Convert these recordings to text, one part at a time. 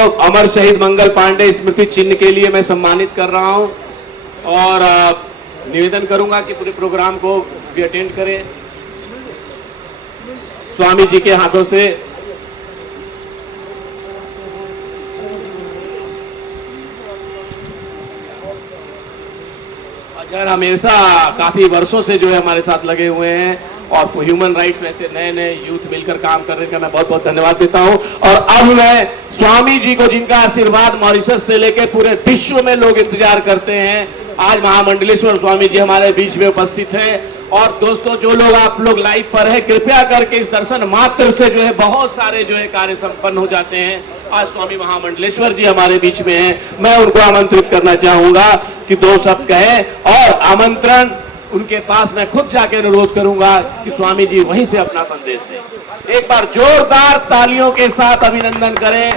तो अमर शहीद मंगल पांडे स्मृति चिन्ह के लिए मैं सम्मानित कर रहा हूं और निवेदन करूंगा कि पूरे प्रोग्राम को भी अटेंड करें स्वामी जी के हाथों से। अजहर हमेशा काफी वर्षों से जो है हमारे साथ लगे हुए हैं और ह्यूमन राइट्स में से नए नए यूथ मिलकर काम करने का मैं बहुत बहुत धन्यवाद देता हूं। और अब मैं स्वामी जी को, जिनका आशीर्वाद मॉरिशस से लेकर पूरे विश्व में लोग इंतजार करते हैं, आज महामंडलेश्वर स्वामी जी हमारे बीच में उपस्थित हैं। और दोस्तों, जो लोग आप लोग लाइव पर है, कृपया करके इस दर्शन मात्र से जो है बहुत सारे जो है कार्य संपन्न हो जाते हैं। आज स्वामी महामंडलेश्वर जी हमारे बीच में हैं, मैं उनको आमंत्रित करना चाहूंगा कि दो शब्द कहें और आमंत्रण उनके पास मैं खुद जाके अनुरोध करूंगा कि स्वामी जी वहीं से अपना संदेश दें। एक बार जोरदार तालियों के साथ अभिनंदन करें।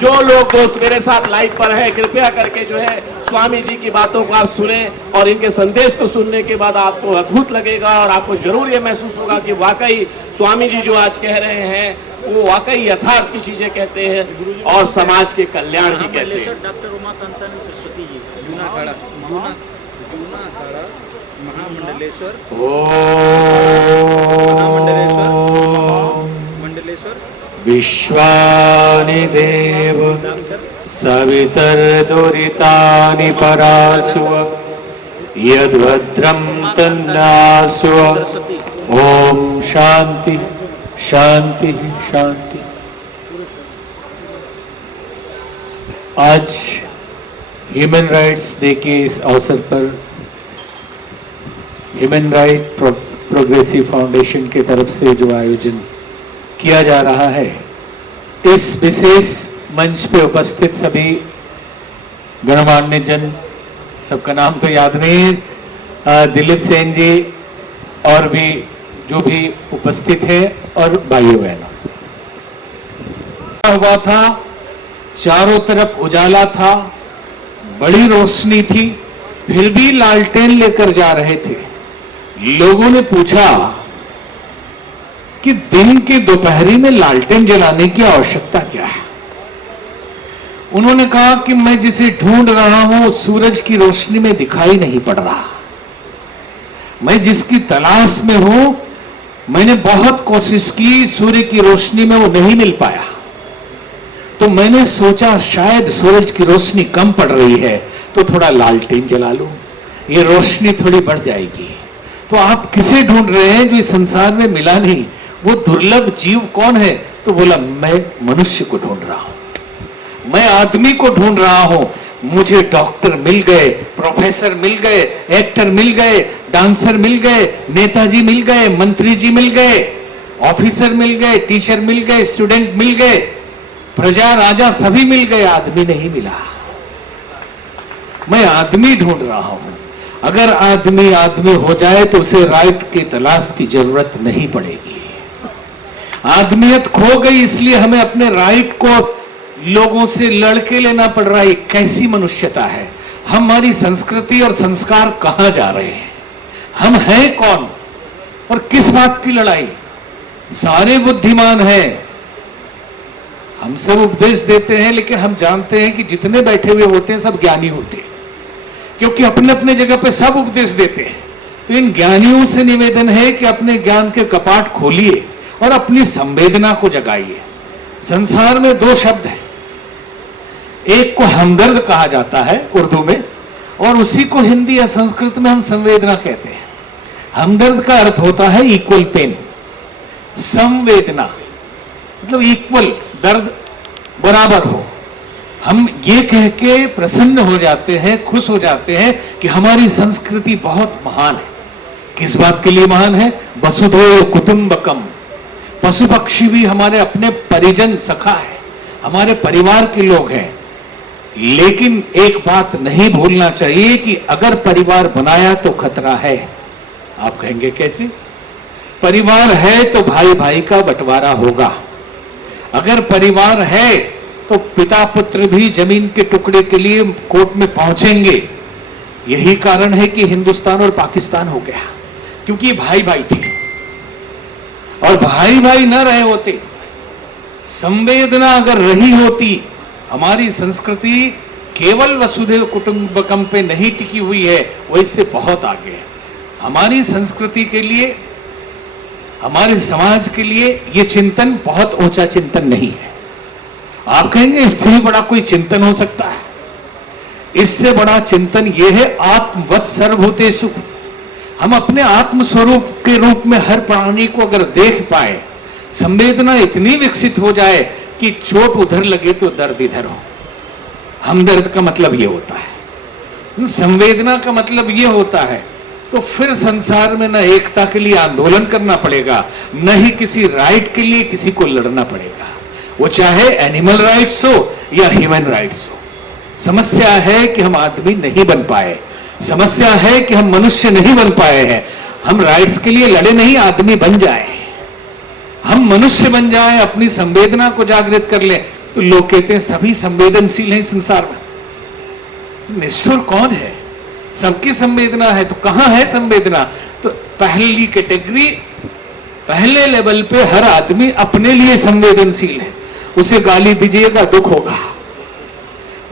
जो लोग दोस्त मेरे साथ लाइव पर है, कृपया करके जो है स्वामी जी की बातों को आप सुने और इनके संदेश को सुनने के बाद आपको अद्भुत लगेगा और आपको जरूर ये महसूस होगा कि वाकई स्वामी जी जो आज कह रहे हैं वो वाकई यथार्थ की चीजें कहते हैं और समाज के कल्याण की कहते हैं। डॉक्टर उमाकांता सरस्वती जी, जूनागढ़ महामंडलेश्वर विश्वानि देव सवितर्दुरितानि परासु यद्भद्रं तन्नासु। ओम शांति शांति शांति। आज ह्यूमन राइट्स डे के इस अवसर पर ह्यूमन राइट प्रोग्रेसिव फाउंडेशन के तरफ से जो आयोजन किया जा रहा है, इस विशेष मंच पे उपस्थित सभी गणमान्य जन, सबका नाम तो याद नहीं, दिलीप सेन जी और भी जो भी उपस्थित है और भाइयों बहनों, हुआ था, चारों तरफ उजाला था, बड़ी रोशनी थी, फिर भी लालटेन लेकर जा रहे थे। लोगों ने पूछा कि दिन के दोपहरी में लालटेन जलाने की आवश्यकता क्या है। उन्होंने कहा कि मैं जिसे ढूंढ रहा हूं सूरज की रोशनी में दिखाई नहीं पड़ रहा। मैं जिसकी तलाश में हूं, मैंने बहुत कोशिश की, सूर्य की रोशनी में वो नहीं मिल पाया। तो मैंने सोचा शायद सूरज की रोशनी कम पड़ रही है तो थोड़ा लालटेन जला लूं, ये रोशनी थोड़ी बढ़ जाएगी। तो आप किसे ढूंढ रहे हैं जो इस संसार में मिला नहीं? वो दुर्लभ जीव कौन है? तो बोला मैं मनुष्य को ढूंढ रहा हूं, मैं आदमी को ढूंढ रहा हूं। मुझे डॉक्टर मिल गए, प्रोफेसर मिल गए, एक्टर मिल गए, डांसर मिल गए, नेताजी मिल गए, मंत्री जी मिल गए, ऑफिसर मिल गए, टीचर मिल गए, स्टूडेंट मिल गए, प्रजा राजा सभी मिल गए, आदमी नहीं मिला। मैं आदमी ढूंढ रहा हूं। अगर आदमी आदमी हो जाए तो उसे राइट की तलाश की जरूरत नहीं पड़ेगी। आदमियत खो गई, इसलिए हमें अपने राइट को लोगों से लड़के लेना पड़ रहा है। कैसी मनुष्यता है? हमारी संस्कृति और संस्कार कहां जा रहे हैं? हम हैं कौन और किस बात की लड़ाई? सारे बुद्धिमान हैं, हम सब उपदेश देते हैं, लेकिन हम जानते हैं कि जितने बैठे हुए होते हैं सब ज्ञानी होते हैं, क्योंकि अपने अपने जगह पे सब उपदेश देते हैं। तो इन ज्ञानियों से निवेदन है कि अपने ज्ञान के कपाट खोलिए और अपनी संवेदना को जगाइए। संसार में दो शब्द हैं, एक को हमदर्द कहा जाता है उर्दू में, और उसी को हिंदी या संस्कृत में हम संवेदना कहते हैं। हमदर्द का अर्थ होता है इक्वल पेन, संवेदना मतलब इक्वल, दर्द बराबर हो। हम ये कह के प्रसन्न हो जाते हैं, खुश हो जाते हैं कि हमारी संस्कृति बहुत महान है। किस बात के लिए महान है? वसुधैव कुटुंबकम, पशु पक्षी भी हमारे अपने परिजन सखा है, हमारे परिवार के लोग हैं। लेकिन एक बात नहीं भूलना चाहिए कि अगर परिवार बनाया तो खतरा है। आप कहेंगे कैसे? परिवार है तो भाई भाई का बंटवारा होगा। अगर परिवार है तो पिता पुत्र भी जमीन के टुकड़े के लिए कोर्ट में पहुंचेंगे। यही कारण है कि हिंदुस्तान और पाकिस्तान हो गया, क्योंकि भाई भाई थे और भाई भाई न रहे होते, संवेदना अगर रही होती हमारी संस्कृति केवल वसुधैव कुटुंबकम पे नहीं टिकी हुई है, वो इससे बहुत आगे है। हमारी संस्कृति के लिए, हमारे समाज के लिए ये चिंतन बहुत ऊंचा चिंतन नहीं है। आप कहेंगे इससे भी बड़ा कोई चिंतन हो सकता है? इससे बड़ा चिंतन ये है आत्मवत् सर्वभूतेषु। हम अपने आत्म स्वरूप के रूप में हर प्राणी को अगर देख पाए, संवेदना इतनी विकसित हो जाए कि चोट उधर लगे तो दर्द इधर हो। हमदर्द का मतलब ये होता है, संवेदना का मतलब ये होता है, तो फिर संसार में न एकता के लिए आंदोलन करना पड़ेगा, न ही किसी राइट के लिए किसी को लड़ना पड़ेगा, वो चाहे एनिमल राइट्स हो या ह्यूमन राइट्स हो। समस्या है कि हम आदमी नहीं बन पाए, समस्या है कि हम मनुष्य नहीं बन पाए हैं। हम राइट्स के लिए लड़े नहीं, आदमी बन जाए, हम मनुष्य बन जाए, अपनी संवेदना को जागृत कर लें। तो लोग कहते हैं सभी संवेदनशील हैं संसार में। निष्ठुर कौन है? सबकी संवेदना है, तो कहां है संवेदना? तो पहली कैटेगरी, पहले लेवल पे हर आदमी अपने लिए संवेदनशील है। उसे गाली दीजिएगा दुख होगा,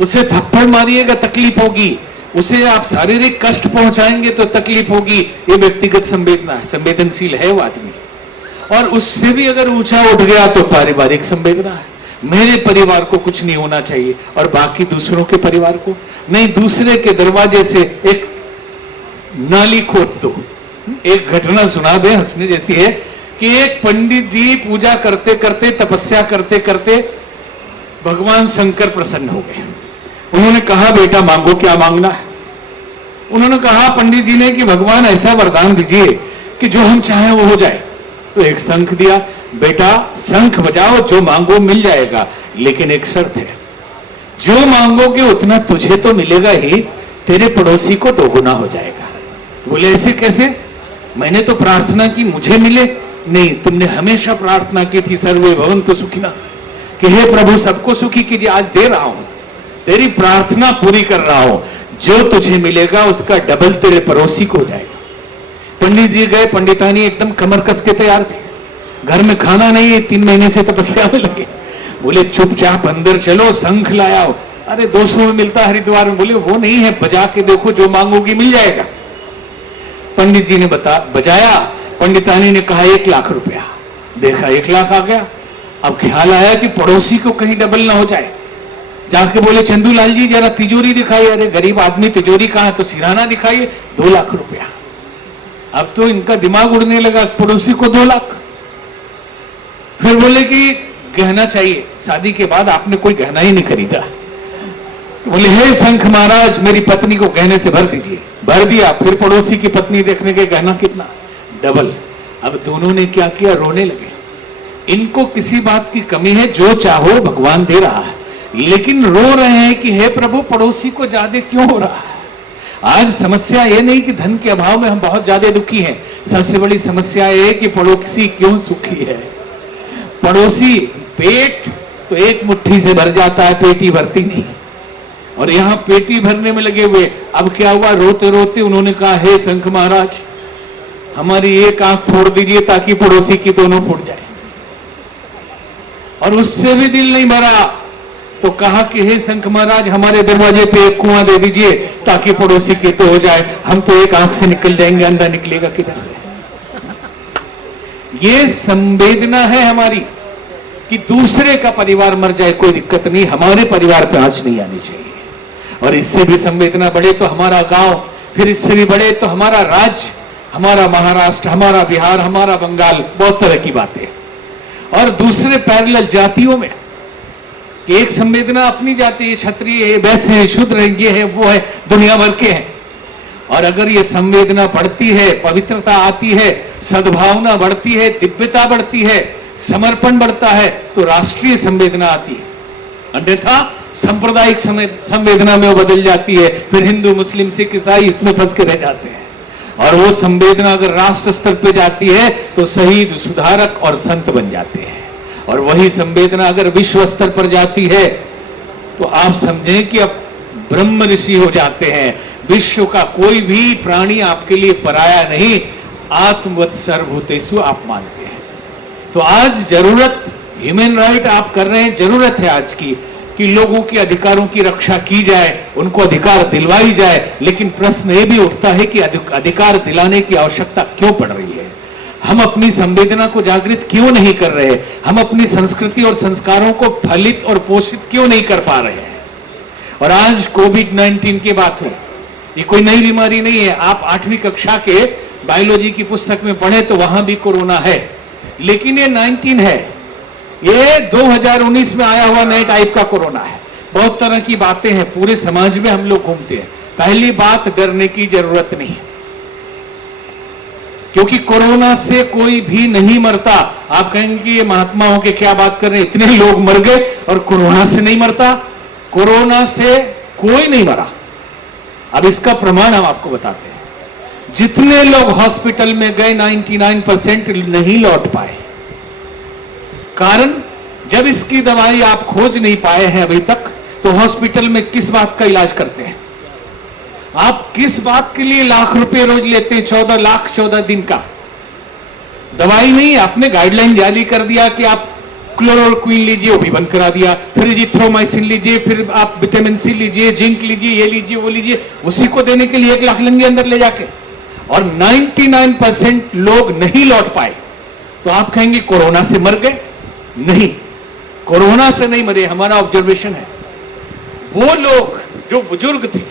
उसे थप्पड़ मारिएगा तकलीफ होगी, उसे आप शारीरिक कष्ट पहुंचाएंगे तो तकलीफ होगी। ये व्यक्तिगत संवेदना है, संवेदनशील है वो आदमी। और उससे भी अगर ऊंचा उठ गया तो पारिवारिक संवेदना है। मेरे परिवार को कुछ नहीं होना चाहिए और बाकी दूसरों के परिवार को नहीं। दूसरे के दरवाजे से एक नाली खोद दो। एक घटना सुना दे, हंसने जैसी है कि एक पंडित जी पूजा करते करते, तपस्या करते करते भगवान शंकर प्रसन्न हो गए। उन्होंने कहा बेटा मांगो, क्या मांगना है? उन्होंने कहा पंडित जी ने कि भगवान ऐसा वरदान दीजिए कि जो हम चाहें वो हो जाए। तो एक शंख दिया, बेटा शंख बजाओ, जो मांगो मिल जाएगा, लेकिन एक शर्त है, जो मांगोगे उतना तुझे तो मिलेगा ही, तेरे पड़ोसी को दोगुना हो जाएगा। बोले ऐसे कैसे? मैंने तो प्रार्थना की मुझे मिले। नहीं, तुमने हमेशा प्रार्थना की थी सर्वे भवन्तु सुखिनः, कि हे प्रभु सबको सुखी कीजिए। आज दे रहा हूं, तेरी प्रार्थना पूरी कर रहा हूं, जो तुझे मिलेगा उसका डबल तेरे पड़ोसी को हो जाएगा। पंडित जी गए, पंडितानी एकदम कमर कस के तैयार थे, घर में खाना नहीं है, 3 महीने से तपस्या में लगे। बोले चुपचाप अंदर चलो, शंख लाया। अरे 200 में मिलता हरिद्वार में। बोले वो नहीं है, बजा के देखो, जो मांगोगी मिल जाएगा। पंडित जी ने बजाया, पंडितानी ने कहा 1 लाख रुपया। देखा 1 लाख आ गया। अब ख्याल आया कि पड़ोसी को कहीं डबल ना हो जाए। जाके बोले चंदूलाल जी जरा तिजोरी दिखाइए। अरे गरीब आदमी तिजोरी कहां, तो सिराना दिखाइए। 2 लाख रुपया। अब तो इनका दिमाग उड़ने लगा, पड़ोसी को 2 लाख। फिर बोले कि गहना चाहिए, शादी के बाद आपने कोई गहना ही नहीं खरीदा। बोले हे शंख महाराज मेरी पत्नी को गहने से भर दीजिए। भर दिया। फिर पड़ोसी की पत्नी देखने के, गहना कितना? डबल। अब दोनों ने क्या किया, रोने लगे। इनको किसी बात की कमी है, जो चाहो भगवान दे रहा है, लेकिन रो रहे हैं कि हे प्रभु पड़ोसी को ज्यादा क्यों हो रहा है। आज समस्या ये नहीं कि धन के अभाव में हम बहुत ज्यादा दुखी हैं, सबसे बड़ी समस्या ये है कि पड़ोसी क्यों सुखी है। पड़ोसी पेट तो एक मुट्ठी से भर जाता है, पेटी भरती नहीं, और यहां पेटी भरने में लगे हुए। अब क्या हुआ, रोते रोते उन्होंने कहा हे शंख महाराज हमारी एक आंख फोड़ दीजिए ताकि पड़ोसी की दोनों फूट जाए। और उससे भी दिल नहीं भरा तो कहा कि हे शंख महाराज हमारे दरवाजे पे एक कुआं दे दीजिए ताकि पड़ोसी की तो हो जाए, हम तो एक आंख से निकल जाएंगे, अंधा निकलेगा किधर से। ये संवेदना है हमारी कि दूसरे का परिवार मर जाए कोई दिक्कत नहीं, हमारे परिवार पे आंच नहीं आनी चाहिए। और इससे भी संवेदना बढ़े तो हमारा गांव, फिर इससे भी बढ़े तो हमारा राज्य, हमारा महाराष्ट्र, हमारा बिहार, हमारा बंगाल, बहुत तरह की बातें। और दूसरे पैरेलल जातियों में कि एक संवेदना अपनी जाति है, क्षत्रिय है, वैश्य है, शूद्र है, ये है वो है, दुनिया भर के हैं। और अगर ये संवेदना बढ़ती है, पवित्रता आती है, सद्भावना बढ़ती है, दिव्यता बढ़ती है, समर्पण बढ़ता है, तो राष्ट्रीय संवेदना आती है। अन्यथा सांप्रदायिक संवेदना में वो बदल जाती है, फिर हिंदू मुस्लिम सिख ईसाई इसमें फंस के रह जाते हैं। और वो संवेदना अगर राष्ट्र स्तर पे जाती है तो शहीद, सुधारक और संत बन जाते हैं। और वही संवेदना अगर विश्व स्तर पर जाती है तो आप समझें कि अब ब्रह्म ऋषि हो जाते हैं। विश्व का कोई भी प्राणी आपके लिए पराया नहीं, आत्मवत् सर्वभूतेषु आप मानते हैं। तो आज जरूरत, ह्यूमन राइट आप कर रहे हैं, जरूरत है आज की कि लोगों के अधिकारों की रक्षा की जाए, उनको अधिकार दिलवाई जाए, लेकिन प्रश्न ये भी उठता है कि अधिकार दिलाने की आवश्यकता क्यों पड़ रही है? हम अपनी संवेदना को जागृत क्यों नहीं कर रहे? हम अपनी संस्कृति और संस्कारों को फलित और पोषित क्यों नहीं कर पा रहे हैं? और आज कोविड-19 की बात हो, ये कोई नई बीमारी नहीं है। आप 8वीं कक्षा के बायोलॉजी की पुस्तक में पढ़े तो वहां भी कोरोना है, लेकिन ये 19 है, ये 2019 में आया हुआ नए टाइप का कोरोना है। बहुत तरह की बातें हैं, पूरे समाज में हम लोग घूमते हैं। पहली बात, डरने की जरूरत नहीं है, क्योंकि कोरोना से कोई भी नहीं मरता। आप कहेंगे कि ये महात्माओं के क्या बात कर रहे हैं, इतने लोग मर गए और कोरोना से नहीं मरता। कोरोना से कोई नहीं मरा। अब इसका प्रमाण हम आपको बताते हैं। जितने लोग हॉस्पिटल में गए 99% नहीं लौट पाए। कारण, जब इसकी दवाई आप खोज नहीं पाए हैं अभी तक, तो हॉस्पिटल में किस बात का इलाज करते हैं? आप किस बात के लिए लाख रुपए रोज लेते हैं? 14 लाख 14 दिन का। दवाई नहीं, आपने गाइडलाइन जारी कर दिया कि आप क्लोरोक्विन लीजिए, वो भी बंद करा दिया। फिर एजिथ्रोमाइसिन लीजिए, फिर आप विटामिन सी लीजिए, जिंक लीजिए, ये लीजिए, वो लीजिए, उसी को देने के लिए 1 लाख लेंगे अंदर ले जाके, और 99% लोग नहीं लौट पाए। तो आप कहेंगे कोरोना से मर गए? नहीं, कोरोना से नहीं मरे। हमारा ऑब्जर्वेशन है, वो लोग जो बुजुर्ग थे,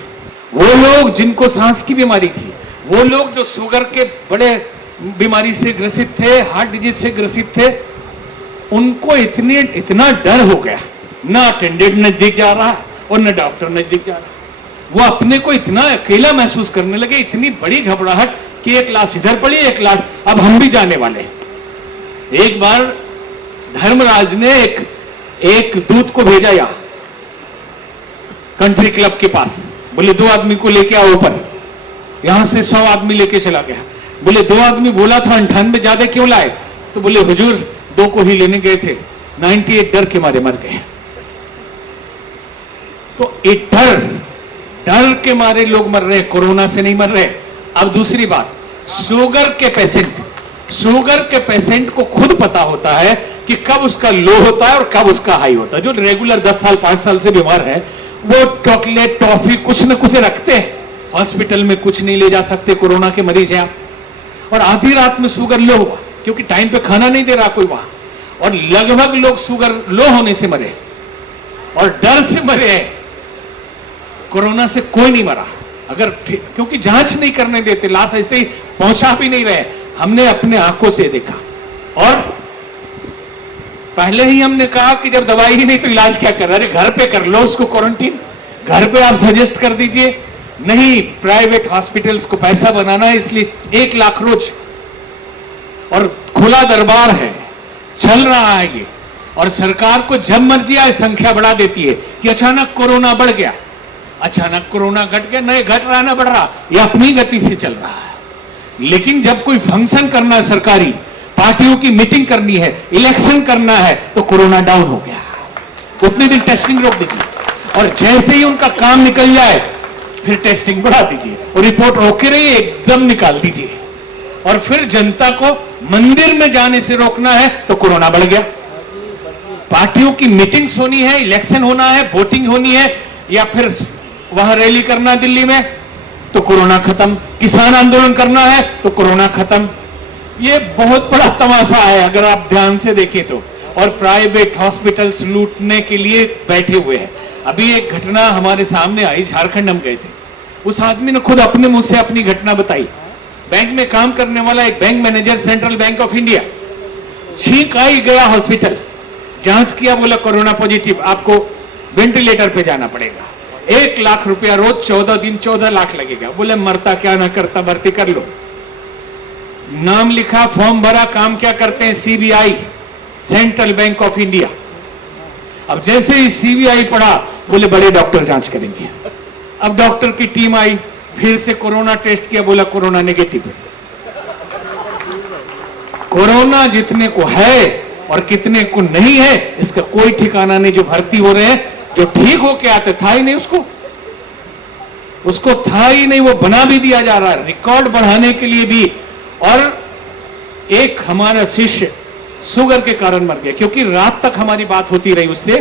वो लोग जिनको सांस की बीमारी थी, वो लोग जो शुगर के बड़े बीमारी से ग्रसित थे, हार्ट डिजीज से ग्रसित थे, उनको इतना डर हो गया, ना अटेंडेंट नजदीक जा रहा और ना डॉक्टर नजदीक जा रहा। वो अपने को इतना अकेला महसूस करने लगे, इतनी बड़ी घबराहट कि 1 लाश इधर पड़ी, 1 लाश अब हम भी जाने वाले। एक बार धर्मराज ने एक दूत को भेजा यहाँ कंट्री क्लब के पास, बोले 2 आदमी को लेके आओ ऊपर। यहां से 100 आदमी लेके चला गया। बोले 2 आदमी बोला था, 98 ज्यादा क्यों लाए? तो बोले हुजूर 2 को ही लेने गए थे, 98 डर के मारे मर गए। तो एक डर के मारे लोग मर रहे, कोरोना से नहीं मर रहे। अब दूसरी बात, शुगर के पेशेंट को खुद पता होता है कि कब उसका लो होता है और कब उसका हाई होता है। जो रेगुलर 10 साल 5 साल से बीमार है, वो चॉकलेट टॉफी कुछ न कुछ रखते हैं, हॉस्पिटल में कुछ नहीं ले जा सकते। कोरोना के मरीज हैं आप, और आधी रात में शुगर लो हुआ, क्योंकि टाइम पे खाना नहीं दे रहा कोई वहां, और लगभग लोग शुगर लो होने से मरे और डर से मरे हैं। कोरोना से कोई नहीं मरा, अगर क्योंकि जांच नहीं करने देते, लाश ऐसे ही पहुंचा भी नहीं रहे। हमने अपने आंखों से देखा, और पहले ही हमने कहा कि जब दवाई ही नहीं तो इलाज क्या कर रहे? अरे घर पे कर लो उसको क्वारंटीन, घर पे आप सजेस्ट कर दीजिए। नहीं, प्राइवेट हॉस्पिटल्स को पैसा बनाना है, इसलिए 1 लाख रोज, और खुला दरबार है, चल रहा है ये। और सरकार को जब मर्जी आए संख्या बढ़ा देती है कि अचानक कोरोना बढ़ गया, अचानक कोरोना घट गया, नहीं घट रहा ना बढ़ रहा, ये अपनी गति से चल रहा है। लेकिन जब कोई फंक्शन करना है, सरकारी पार्टियों की मीटिंग करनी है, इलेक्शन करना है, तो कोरोना डाउन हो गया, उतने दिन टेस्टिंग रोक दीजिए, और जैसे ही उनका काम निकल जाए फिर टेस्टिंग बढ़ा दीजिए, और रिपोर्ट रोके रहिए, एकदम निकाल दीजिए। और फिर जनता को मंदिर में जाने से रोकना है तो कोरोना बढ़ गया। पार्टियों की मीटिंग्स होनी है, इलेक्शन होना है, वोटिंग होनी है, या फिर वहां रैली करना दिल्ली में, तो कोरोना खत्म। किसान आंदोलन करना है तो कोरोना खत्म। ये बहुत बड़ा तमाशा है अगर आप ध्यान से देखें तो। और प्राइवेट हॉस्पिटल्स लूटने के लिए बैठे हुए हैं। अभी एक घटना हमारे सामने आई, झारखंड हम गए थे, उस आदमी ने खुद अपने मुंह से अपनी घटना बताई। बैंक में काम करने वाला एक bank manager, central bank of India, छींक आई, गया हॉस्पिटल, जांच किया, बोला कोरोना पॉजिटिव, आपको वेंटिलेटर पे जाना पड़ेगा, 1 लाख रुपया रोज, 14 दिन 14 लाख लगेगा। बोले मरता क्या ना करता, भर्ती कर लो। नाम लिखा, फॉर्म भरा, काम क्या करते हैं? CBI, central bank of India. अब जैसे ही सीबीआई पढ़ा, बोले बड़े डॉक्टर जांच करेंगे। अब डॉक्टर की टीम आई, फिर से कोरोना टेस्ट किया, बोला कोरोना नेगेटिव है। कोरोना जितने को है और कितने को नहीं है इसका कोई ठिकाना नहीं। जो भर्ती हो रहे हैं, जो ठीक होके आते, था ही नहीं उसको था ही नहीं, वो बना भी दिया जा रहा है रिकॉर्ड बढ़ाने के लिए भी। और एक हमारा शिष्य शुगर के कारण मर गया, क्योंकि रात तक हमारी बात होती रही उससे,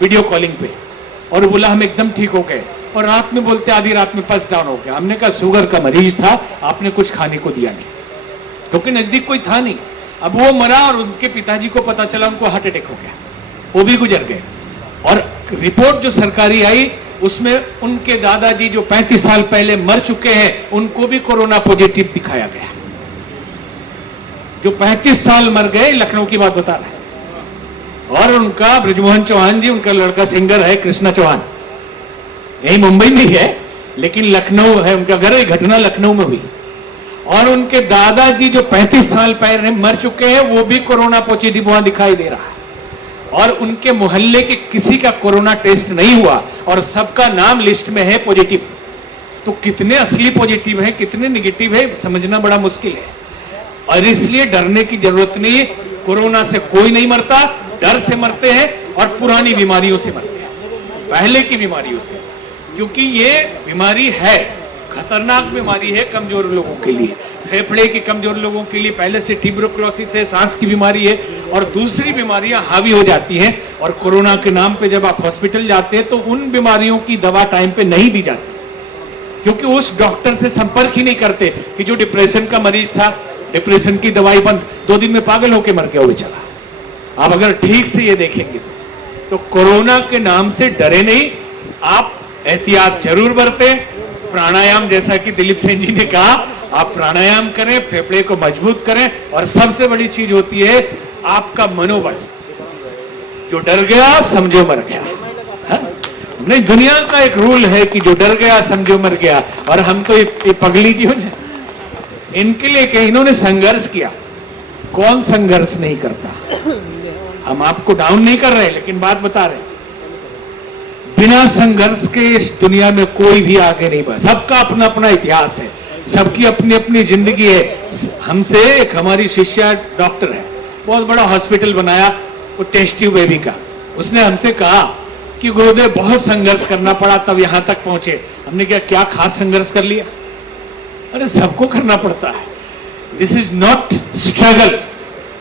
वीडियो कॉलिंग पे, और बोला हम एकदम ठीक हो गए, और रात में बोलते आधी रात में पल्स डाउन हो गया। हमने कहा शुगर का मरीज था, आपने कुछ खाने को दिया नहीं, क्योंकि नजदीक कोई था नहीं। अब वो मरा और उनके पिताजी को पता चला उनको हार्ट अटैक हो गया, वो भी गुजर गए। और रिपोर्ट जो सरकारी आई उसमें उनके दादाजी जो 35 साल पहले मर चुके हैं उनको भी कोरोना पॉजिटिव दिखाया गया। जो 35 साल मर गए, लखनऊ की बात बता रहे हैं। और उनका ब्रजमोहन चौहान जी, उनका लड़का सिंगर है कृष्णा चौहान, यही मुंबई में ही है लेकिन लखनऊ है उनका घर। घटना लखनऊ में हुई, और उनके दादाजी जो 35 साल पहले मर चुके हैं वो भी कोरोना पॉजिटिव वहां दिखाई दे रहा है। और उनके मोहल्ले के किसी का कोरोना टेस्ट नहीं हुआ और सबका नाम लिस्ट में है पॉजिटिव। तो कितने असली पॉजिटिव है, कितने नेगेटिव है, समझना बड़ा मुश्किल है। और इसलिए डरने की जरूरत नहीं है। कोरोना से कोई नहीं मरता, डर से मरते हैं और पुरानी बीमारियों से मरते हैं, पहले की बीमारियों से। क्योंकि ये बीमारी है, खतरनाक बीमारी है कमजोर लोगों के लिए, फेफड़े के कमजोर लोगों के लिए पहले से ट्यूबरकुलोसिस है, सांस की बीमारी है, और दूसरी बीमारियां हावी हो जाती हैं। और कोरोना के नाम पे जब आप हॉस्पिटल जाते हैं तो उन बीमारियों की दवा टाइम पे नहीं दी जाती, क्योंकि उस डॉक्टर से संपर्क ही नहीं करते। कि जो डिप्रेशन का मरीज था, डिप्रेशन की दवाई बंद, 2 दिन में पागल होकर मर गया, वो चला। आप अगर ठीक से ये देखेंगे तो कोरोना के नाम से डरे नहीं, आप एहतियात जरूर बरतें। प्राणायाम, जैसा कि दिलीप सेन जी ने कहा, आप प्राणायाम करें, फेफड़े को मजबूत करें। और सबसे बड़ी चीज होती है आपका मनोबल। जो डर गया समझो मर गया, हा? नहीं, दुनिया का एक रूल है कि जो डर गया समझो मर गया। और हम तो ये पगली जी हो, इनके लिए कि इन्होंने संघर्ष किया। कौन संघर्ष नहीं करता? हम आपको डाउन नहीं कर रहे, लेकिन बात बता रहे, बिना संघर्ष के इस दुनिया में कोई भी आगे नहीं बढ़। सबका अपना अपना इतिहास है, सबकी अपनी अपनी जिंदगी है। हमसे एक हमारी शिष्या डॉक्टर है, बहुत बड़ा हॉस्पिटल बनाया वो टेस्ट ट्यूब बेबी का। उसने हमसे कहा कि गुरुदेव बहुत संघर्ष करना पड़ा तब यहां तक पहुंचे। हमने क्या खास संघर्ष कर लिया? अरे सबको करना पड़ता है। दिस इज नॉट स्ट्रगल,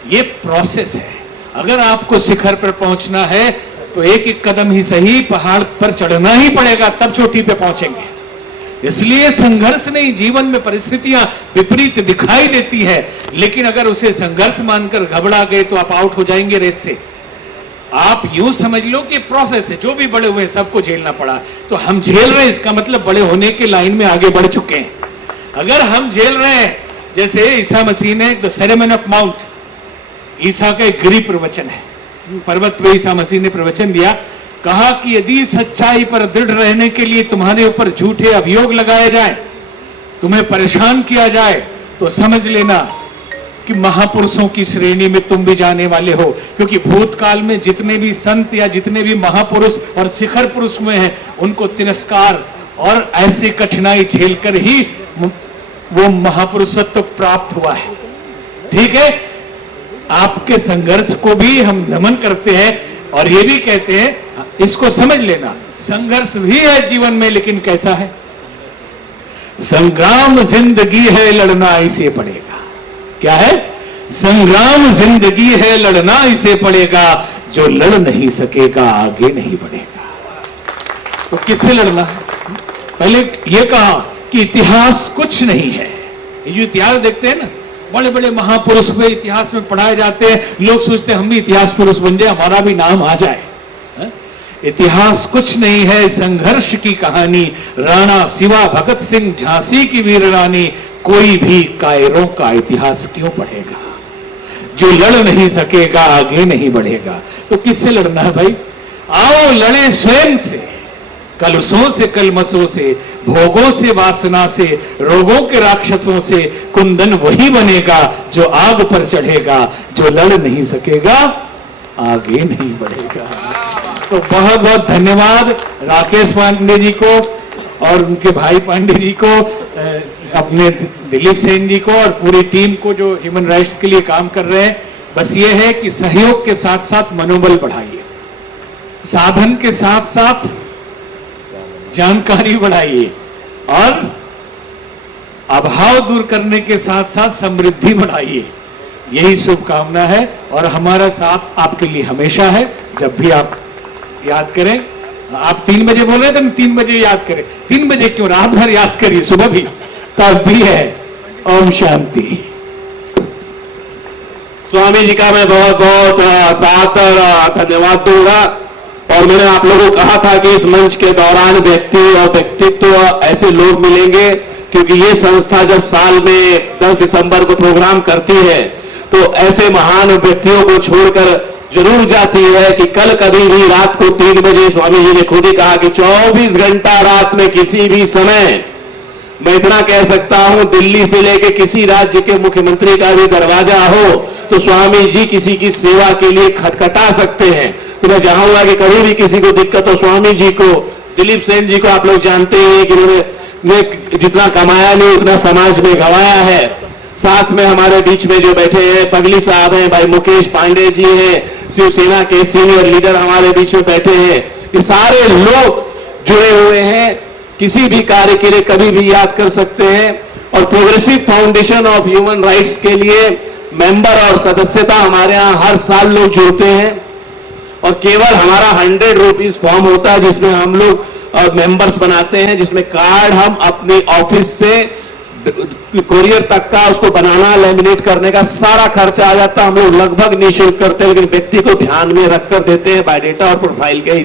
ये प्रोसेस है। अगर आपको शिखर पर पहुंचना है तो एक एक कदम ही सही पहाड़ पर चढ़ना ही पड़ेगा, तब चोटी पे पहुंचेंगे। इसलिए संघर्ष नहीं, जीवन में परिस्थितियां विपरीत दिखाई देती है, लेकिन अगर उसे संघर्ष मानकर घबरा गए तो आप आउट हो जाएंगे रेस से। आप यूं समझ लो कि प्रोसेस है, जो भी बड़े हुए सबको झेलना पड़ा। तो हम झेल रहे हैं, इसका मतलब बड़े होने के लाइन में आगे बढ़ चुके हैं। अगर हम झेल रहे हैं, जैसे ईसा मसीह ने द सेरेमनी ऑफ माउंट, ईसा का एक गिरी प्रवचन है, पर्वत पर ईसा मसीह ने प्रवचन दिया, कहा कि यदि सच्चाई पर दृढ़ रहने के लिए तुम्हारे ऊपर झूठे अभियोग लगाए जाए, तुम्हें परेशान किया जाए, तो समझ लेना कि महापुरुषों की श्रेणी में तुम भी जाने वाले हो। क्योंकि भूतकाल में जितने भी संत या जितने भी महापुरुष और शिखर पुरुष हुए हैं, उनको तिरस्कार और ऐसी कठिनाई झेलकर ही वो महापुरुषत्व प्राप्त हुआ है। ठीक है, आपके संघर्ष को भी हम नमन करते हैं और ये भी कहते हैं, इसको समझ लेना, संघर्ष भी है जीवन में, लेकिन कैसा है? संग्राम जिंदगी है, लड़ना इसे पड़ेगा। क्या है? संग्राम जिंदगी है, लड़ना इसे पड़ेगा, जो लड़ नहीं सकेगा आगे नहीं बढ़ेगा। तो किससे लड़ना है? पहले ये कहा कि इतिहास कुछ नहीं है। ये जो इतिहास देखते हैं ना, बड़े बड़े महापुरुष में इतिहास में पढ़ाए जाते हैं, लोग सोचते हैं हम भी इतिहास पुरुष बन जाए, हमारा भी नाम आ जाए। इतिहास कुछ नहीं है, संघर्ष की कहानी, राणा शिवा, भगत सिंह, झांसी की वीर रानी, कोई भी कायरों का इतिहास क्यों पढ़ेगा? जो लड़ नहीं सकेगा आगे नहीं बढ़ेगा। तो किससे लड़ना है भाई? आओ लड़े स्वयं से, कलुषों से, कलमसों से, भोगों से, वासना से, रोगों के राक्षसों से। कुंदन वही बनेगा जो आग पर चढ़ेगा, जो लड़ नहीं सकेगा आगे नहीं बढ़ेगा। तो बहुत बहुत धन्यवाद राकेश पांडे जी को और उनके भाई पांडे जी को, अपने दिलीप सेन जी को और पूरी टीम को जो ह्यूमन राइट्स के लिए काम कर रहे हैं। बस ये है कि सहयोग के साथ साथ मनोबल बढ़ाइए, साधन के साथ साथ जानकारी बढ़ाइए और अभाव दूर करने के साथ साथ समृद्धि बढ़ाइए। यही शुभकामना है और हमारा साथ आपके लिए हमेशा है। जब भी आप याद करें। आप 3 बजे बोल रहे थे, 3 बजे याद करें। 3 बजे क्यों, रात भर याद करिए, सुबह भी, तब भी है। ओम शांति। स्वामी जी का मैं बहुत बहुत सादर धन्यवाद दूंगा। और मैंने आप लोगों को कहा था कि इस मंच के दौरान व्यक्ति और व्यक्तित्व ऐसे लोग मिलेंगे, क्योंकि ये संस्था जब साल में 10 दिसंबर को प्रोग्राम करती है तो ऐसे महान व्यक्तियों को छोड़कर जरूर जाती है कि कल कभी भी रात को 3 बजे, स्वामी जी ने खुद ही कहा कि 24 घंटा रात में किसी भी समय, मैं इतना कह सकता हूं दिल्ली से लेके किसी राज्य के मुख्यमंत्री का भी दरवाजा हो तो स्वामी जी किसी की सेवा के लिए खटखटा सकते हैं। तो मैं चाहूंगा कि कभी भी किसी को दिक्कत हो, स्वामी जी को, दिलीप सेन जी को आप लोग जानते हैं कि उन्होंने जितना कमाया नहीं उतना समाज में गंवाया है। साथ में हमारे बीच में जो बैठे हैं पगली साहब हैं, भाई मुकेश पांडे जी हैं, शिवसेना के सीनियर लीडर हमारे बीच में बैठे हैं। ये सारे लोग जुड़े हुए हैं, किसी भी कार्य के लिए कभी भी याद कर सकते हैं। और progressive foundation of human rights के लिए मेंबर और सदस्यता हमारे यहाँ हर साल लोग जुड़ते हैं। और केवल हमारा 100 रुपीज फॉर्म होता है जिसमें हम लोग मेंबर्स बनाते हैं, जिसमें कार्ड हम अपने ऑफिस से कोरियर तक का उसको बनाना, लेमिनेट करने का सारा खर्चा आ जाता है। हम लोग लगभग निःशुल्क करते हैं, लेकिन व्यक्ति को ध्यान में रखकर देते हैं बायोडेटा और प्रोफाइल के